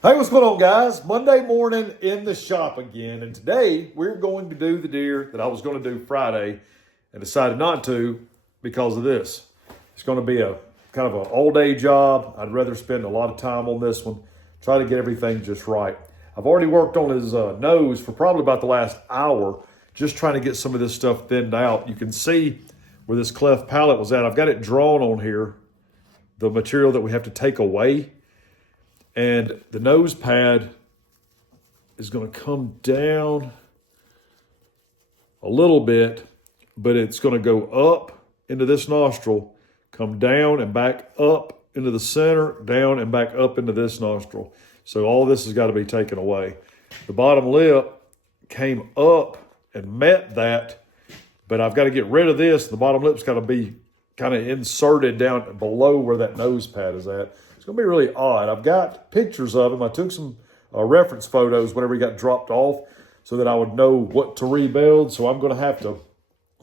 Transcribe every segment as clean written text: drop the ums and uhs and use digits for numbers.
Hey, what's going on, guys? Monday morning in the shop again, and today we're going to do the deer that I was going to do Friday and decided not to because of this. It's going to be a kind of an all-day job. I'd rather spend a lot of time on this one, try to get everything just right. I've already worked on his nose for probably about the last hour, just trying to get some of this stuff thinned out. You can see where this cleft palate was at. I've got it drawn on here, the material that we have to take away. And the nose pad is going to come down a little bit, but it's going to go up into this nostril, come down and back up into the center, down and back up into this nostril. So all this has got to be taken away. The bottom lip came up and met that, but I've got to get rid of this. The bottom lip's got to be kind of inserted down below where that nose pad is at. It's going to be really odd. I've got pictures of him. I took some reference photos whenever he got dropped off so that I would know what to rebuild. So I'm going to have to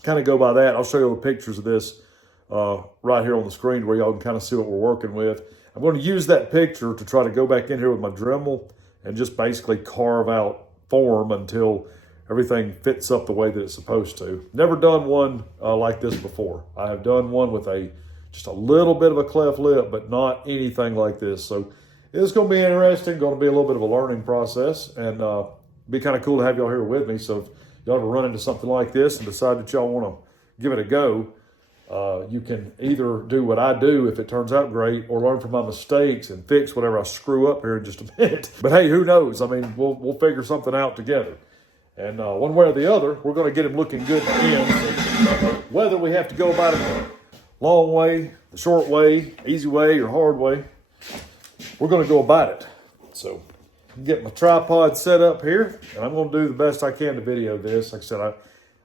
kind of go by that. I'll show you the pictures of this right here on the screen where y'all can kind of see what we're working with. I'm going to use that picture to try to go back in here with my Dremel and just basically carve out form until everything fits up the way that it's supposed to. Never done one like this before. I have done one with just a little bit of a cleft lip, but not anything like this. So it's going to be interesting, going to be a little bit of a learning process, and be kind of cool to have y'all here with me. So if y'all ever run into something like this and decide that y'all want to give it a go, you can either do what I do if it turns out great, or learn from my mistakes and fix whatever I screw up here in just a minute. But hey, who knows? I mean, we'll figure something out together. And one way or the other, we're going to get him looking good in the end. So whether we have to go about it the long way, the short way, easy way, or hard way, we're going to go about it. So get my tripod set up here, and I'm going to do the best I can to video this. Like I said, I'm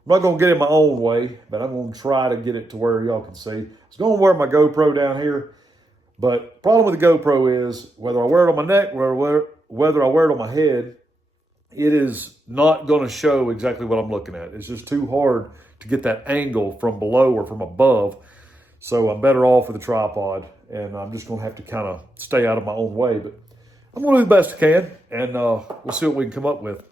not going to get it my own way, but I'm going to try to get it to where y'all can see. I was going to wear my GoPro down here, but the problem with the GoPro is whether I wear it on my neck, whether I wear it on my head, it is not going to show exactly what I'm looking at. It's just too hard to get that angle from below or from above. So I'm better off with a tripod, and I'm just going to have to kind of stay out of my own way. But I'm going to do the best I can, and we'll see what we can come up with.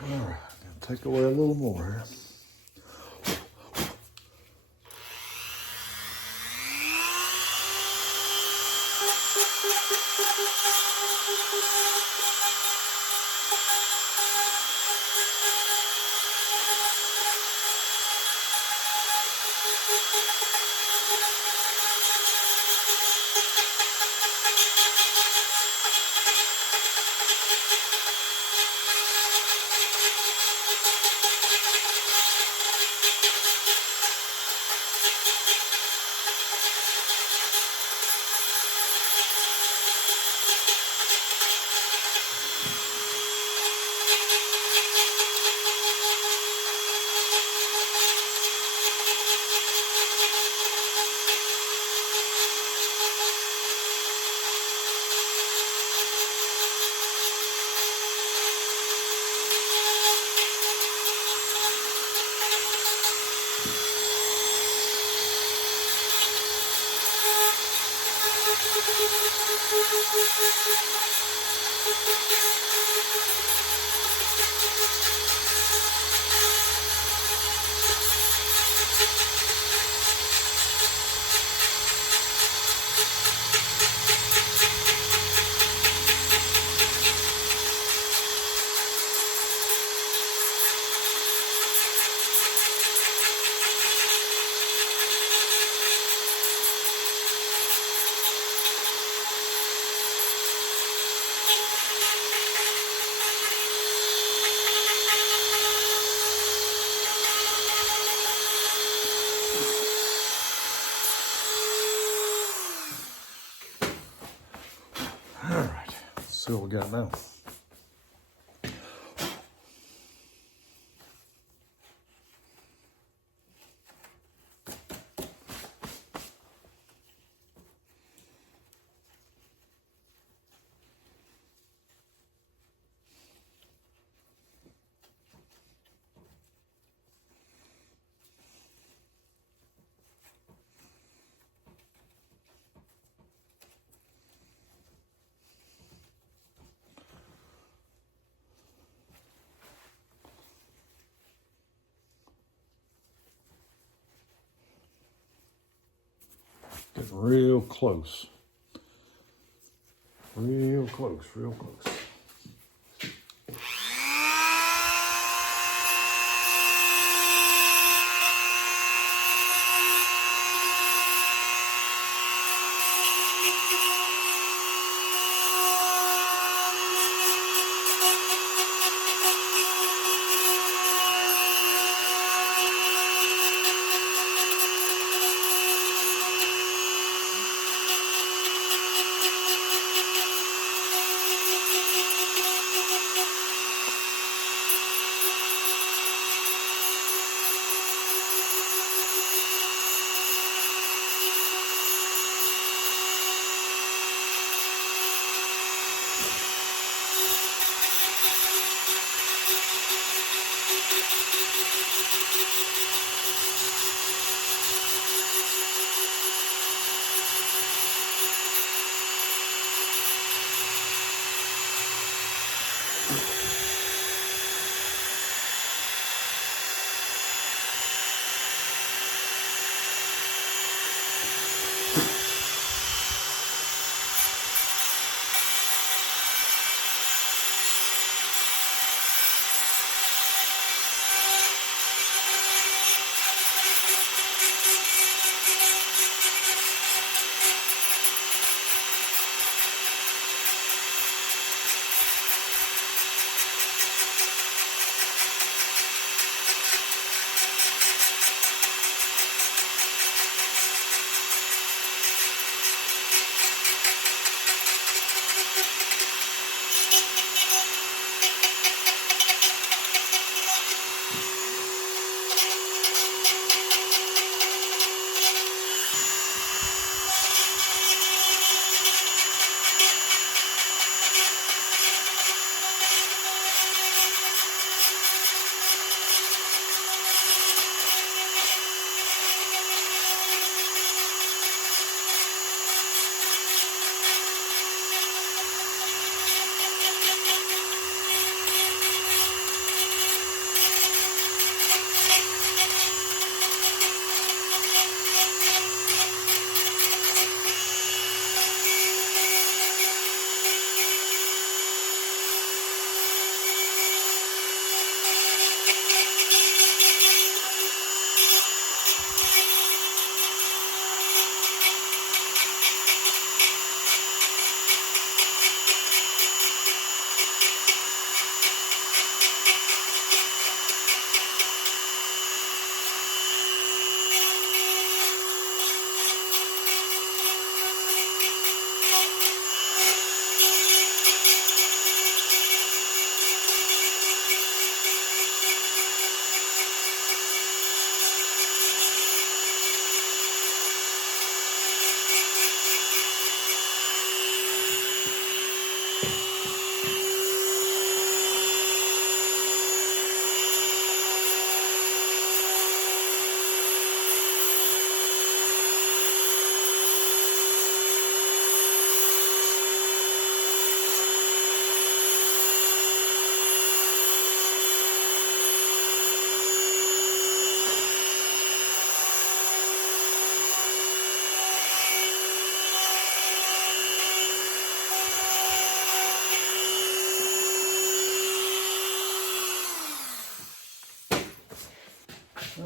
All right, gonna take away a little more here. All right, let's see what we got now. Getting real close. Real close, real close.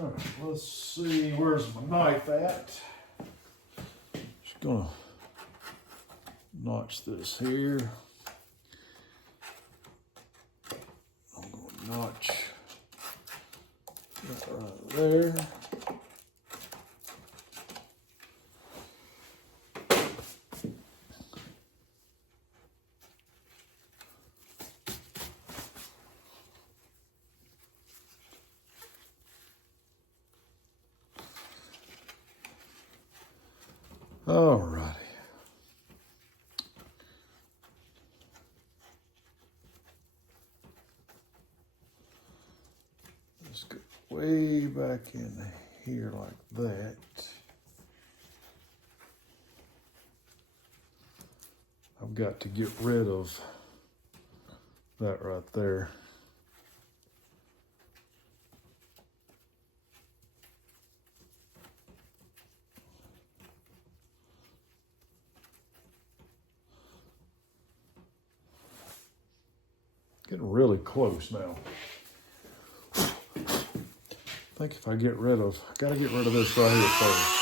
All right, let's see, where's my knife at? Just gonna notch this here. I'm gonna notch that right there. All righty. Let's go way back in here like that. I've got to get rid of that right there. Getting really close now. I think if I get rid of, I gotta get rid of this right here first.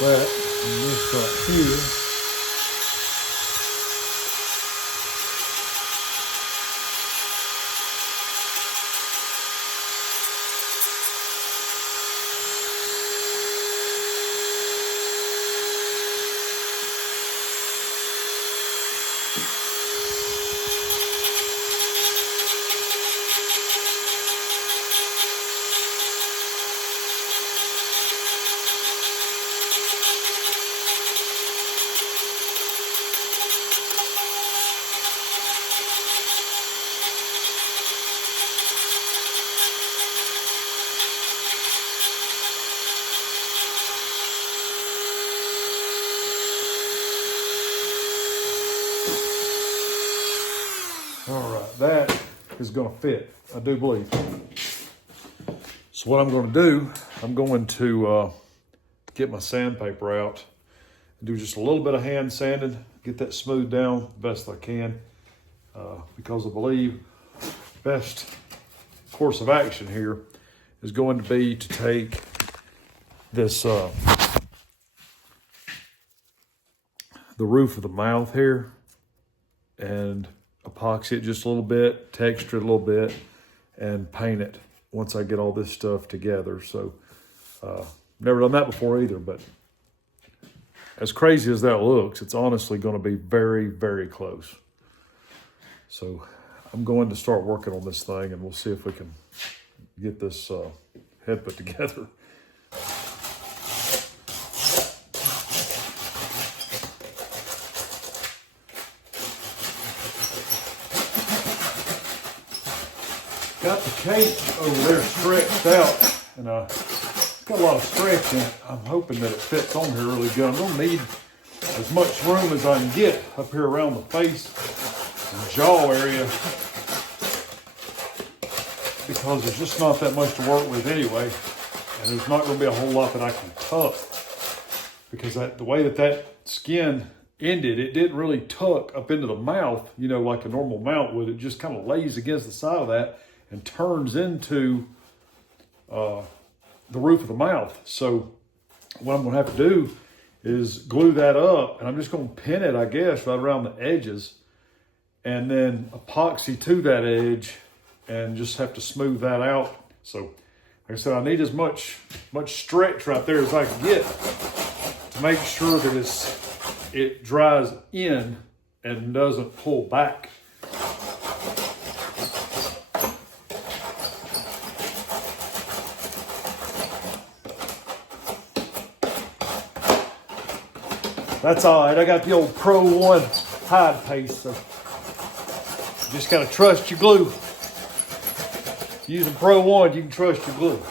That and this right here. All right, that is going to fit, I do believe. So what I'm going to do, I'm going to get my sandpaper out and do just a little bit of hand sanding, get that smoothed down the best I can, because I believe best course of action here is going to be to take this, the roof of the mouth here and epoxy it just a little bit, texture it a little bit, and paint it once I get all this stuff together. So, never done that before either, but as crazy as that looks, it's honestly going to be very, very close. So I'm going to start working on this thing, and we'll see if we can get this head put together. Got the cake over there stretched out, and got a lot of stretch in it. I'm hoping that it fits on here really good. I'm gonna need as much room as I can get up here around the face and jaw area, because there's just not that much to work with anyway, and there's not gonna be a whole lot that I can tuck, because the way that skin ended, it didn't really tuck up into the mouth, you know, like a normal mount would. It just kind of lays against the side of that and turns into the roof of the mouth. So what I'm gonna have to do is glue that up, and I'm just gonna pin it, I guess, right around the edges, and then epoxy to that edge, and just have to smooth that out. So like I said, I need as much stretch right there as I can get to make sure that it dries in and doesn't pull back. That's all right. I got the old Pro 1 hide paste, so you just got to trust your glue. Using Pro 1, you can trust your glue.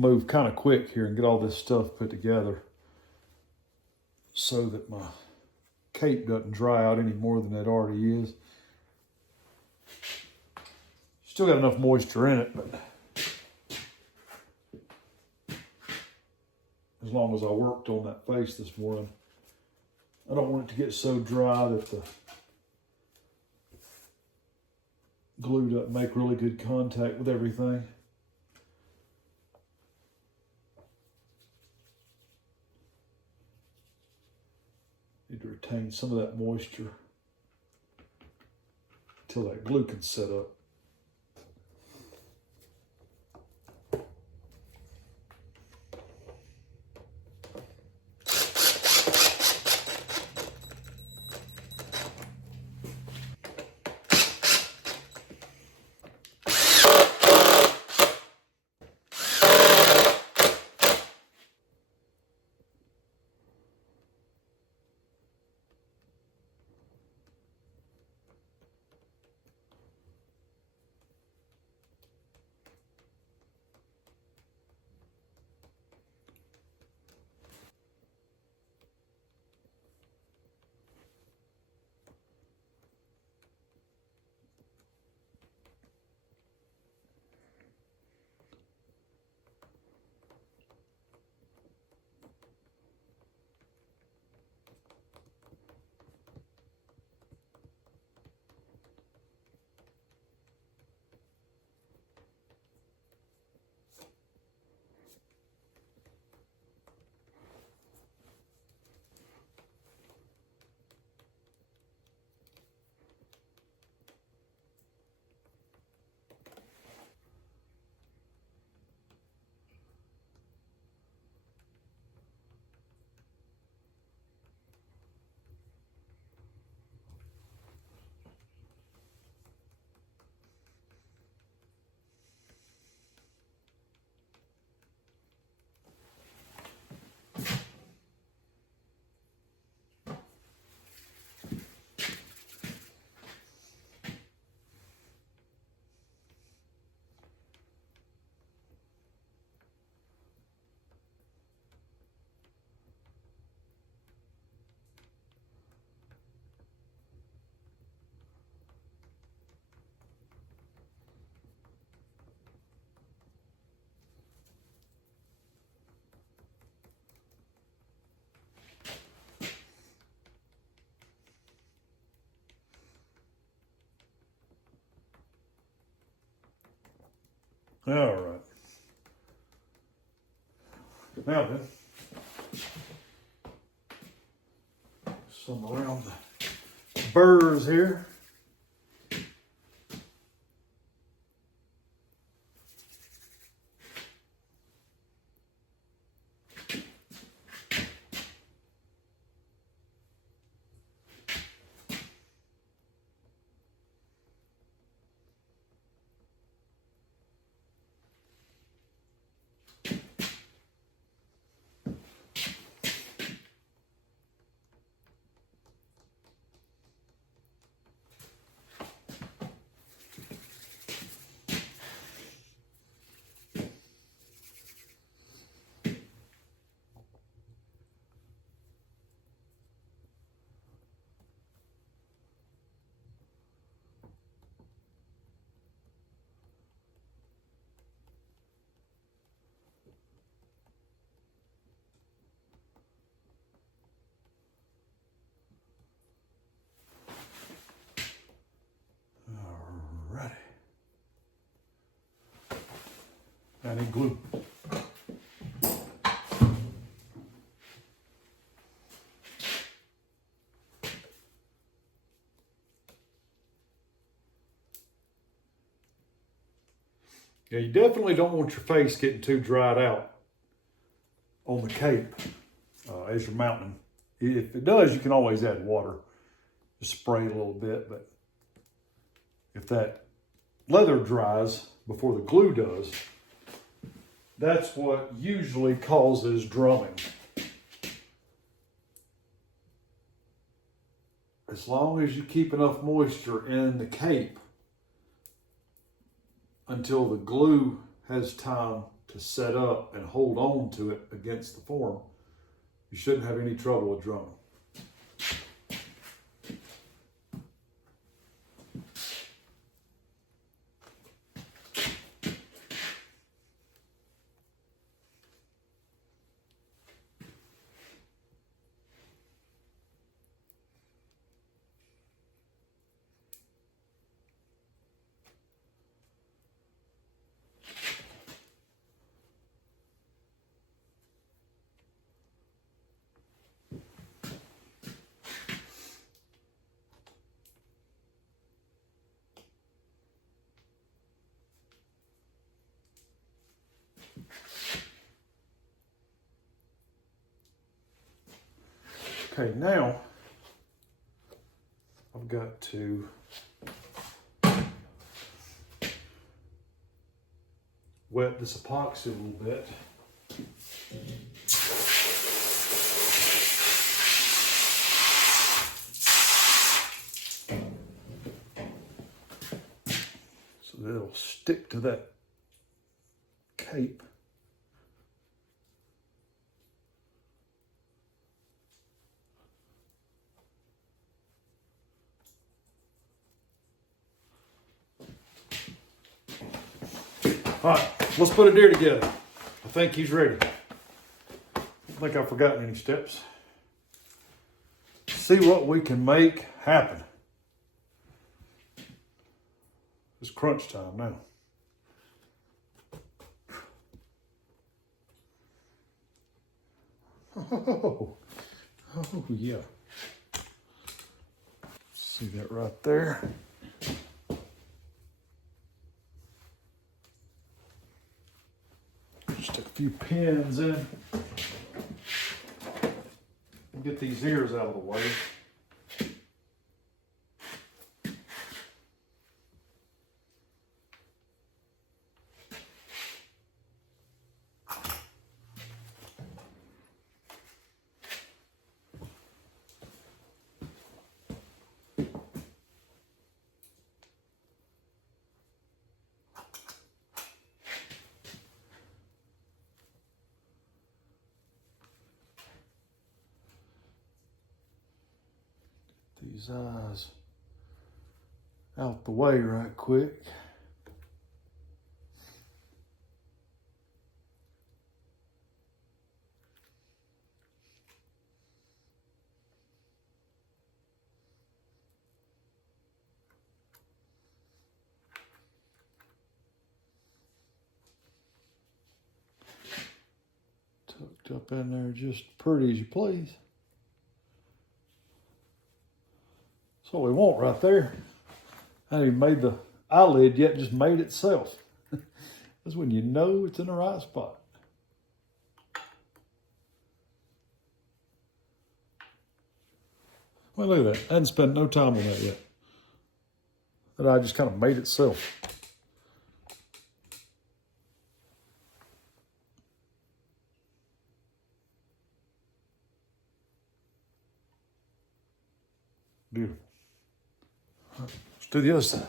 gonna move kind of quick here and get all this stuff put together so that my cape doesn't dry out any more than it already is. Still got enough moisture in it, but as long as I worked on that face this morning, I don't want it to get so dry that the glue doesn't make really good contact with everything. Need to retain some of that moisture until that glue can set up. All right. Now then, some around the burrs here. Alrighty. I need glue. Yeah, you definitely don't want your face getting too dried out on the cape as you're mounting. If it does, you can always add water. Just spray it a little bit, but if that leather dries before the glue does, that's what usually causes drumming. As long as you keep enough moisture in the cape until the glue has time to to set up and hold on to it against the form, you shouldn't have any trouble with drumming. Okay, now I've got to wet this epoxy a little bit. So that it'll stick to that cape. All right, let's put a deer together. I think he's ready. I don't think I've forgotten any steps. See what we can make happen. It's crunch time now. Oh yeah. See that right there? Just a few pins in. Get these ears out of the way. These eyes out the way right quick. Tucked up in there just pretty as you please. That's what we want right there. I haven't even made the eyelid yet, just made itself. That's when you know it's in the right spot. Well, look at that. I hadn't spent no time on that yet. That eye just kind of made itself. Beautiful. Let's do the other side.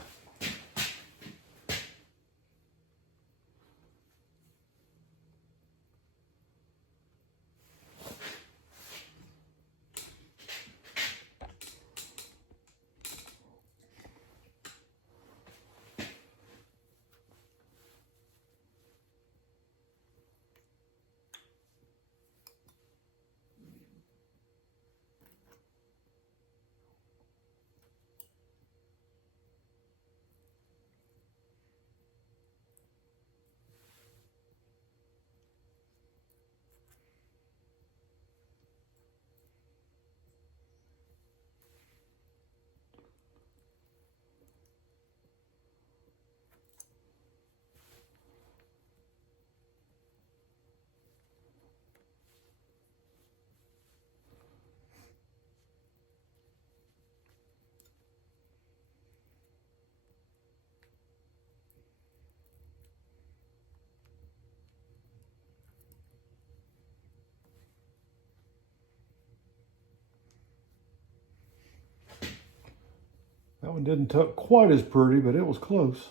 That one didn't tuck quite as pretty, but it was close.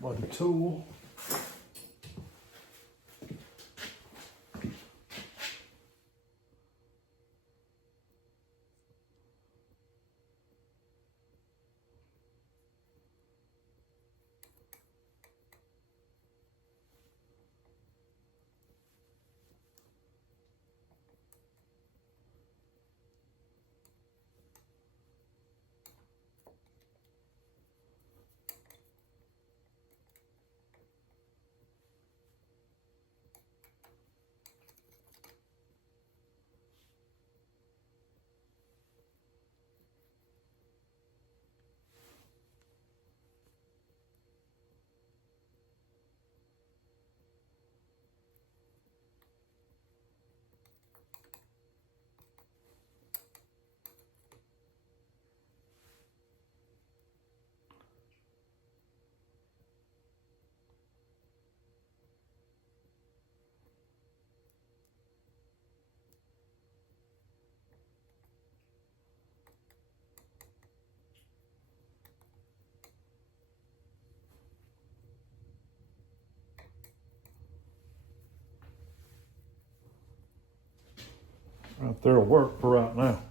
by the tool. Right there will work for right now.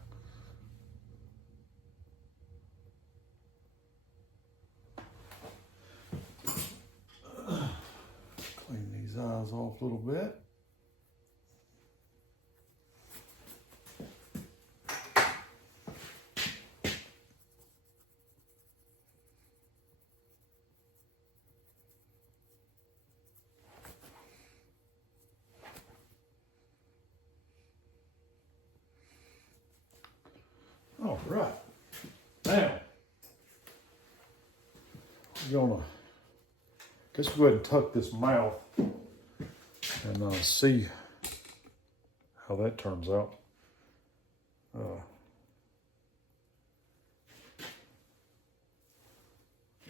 Clean these eyes off a little bit. All right. Now, we're gonna just go ahead and tuck this mouth and see how that turns out. I'm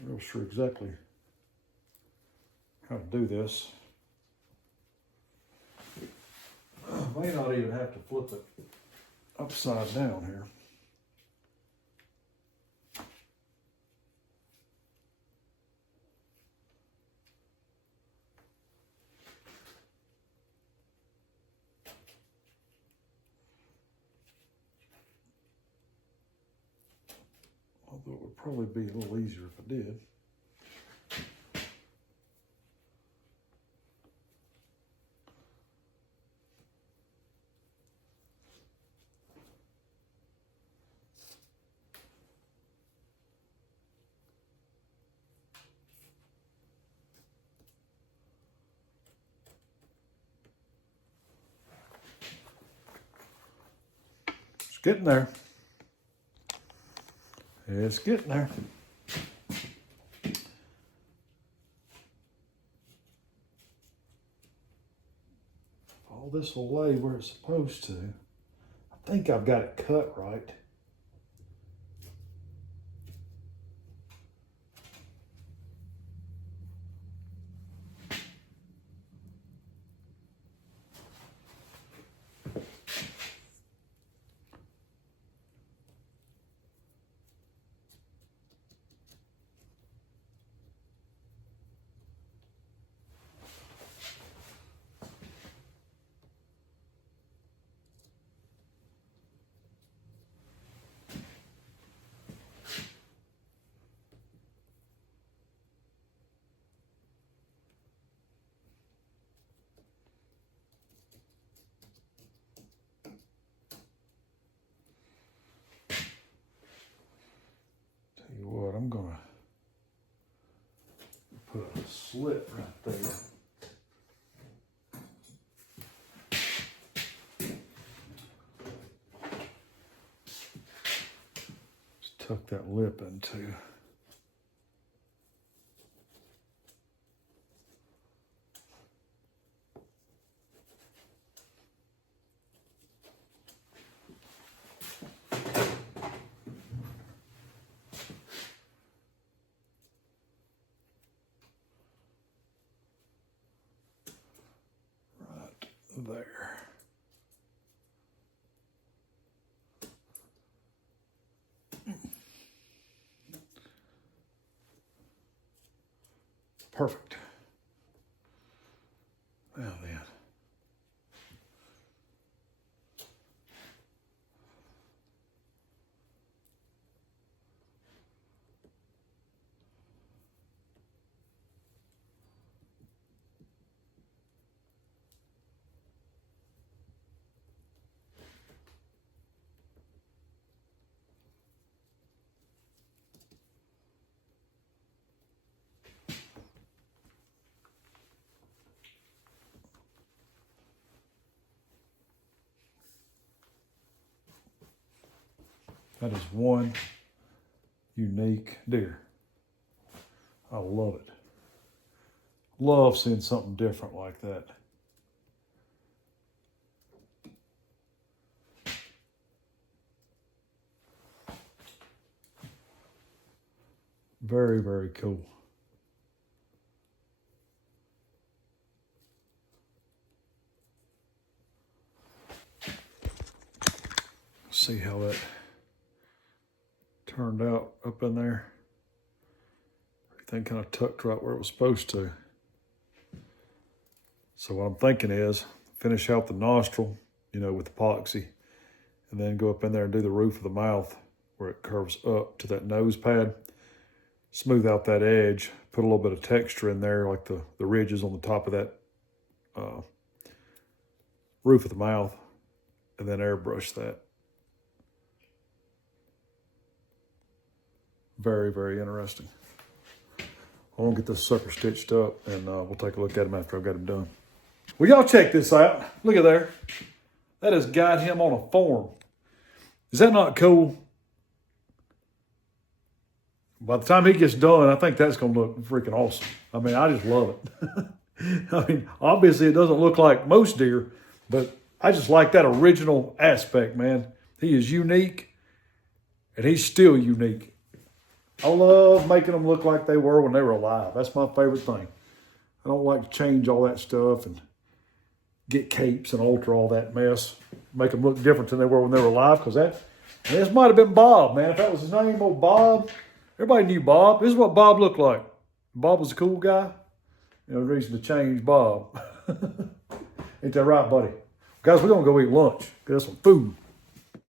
not sure exactly how to do this. I may not even have to flip it upside down here. Although it would probably be a little easier if I did. It's getting there. It's getting there. All this will lay where it's supposed to. I think I've got it cut right. Tell you what, I'm gonna put a slit right there. Just tuck that lip into. There. Perfect. Now then. That is one unique deer. I love it. Love seeing something different like that. Very, very cool. See how that turned out up in there. Everything kind of tucked right where it was supposed to. So what I'm thinking is finish out the nostril, with epoxy, and then go up in there and do the roof of the mouth where it curves up to that nose pad. Smooth out that edge, put a little bit of texture in there, like the ridges on the top of that roof of the mouth, and then airbrush that. Very, very interesting. I want to get this sucker stitched up, and we'll take a look at him after I've got him done. Well, y'all check this out. Look at there. That has got him on a form. Is that not cool? By the time he gets done, I think that's going to look freaking awesome. I mean, I just love it. I mean, obviously it doesn't look like most deer, but I just like that original aspect, man. He is unique, and he's still unique. I love making them look like they were when they were alive. That's my favorite thing. I don't like to change all that stuff and get capes and alter all that mess. Make them look different than they were when they were alive, because this might have been Bob, man. If that was his name, old Bob, everybody knew Bob. This is what Bob looked like. Bob was a cool guy. The reason to change Bob. Ain't that right, buddy? Guys, we're going to go eat lunch. Get us some food.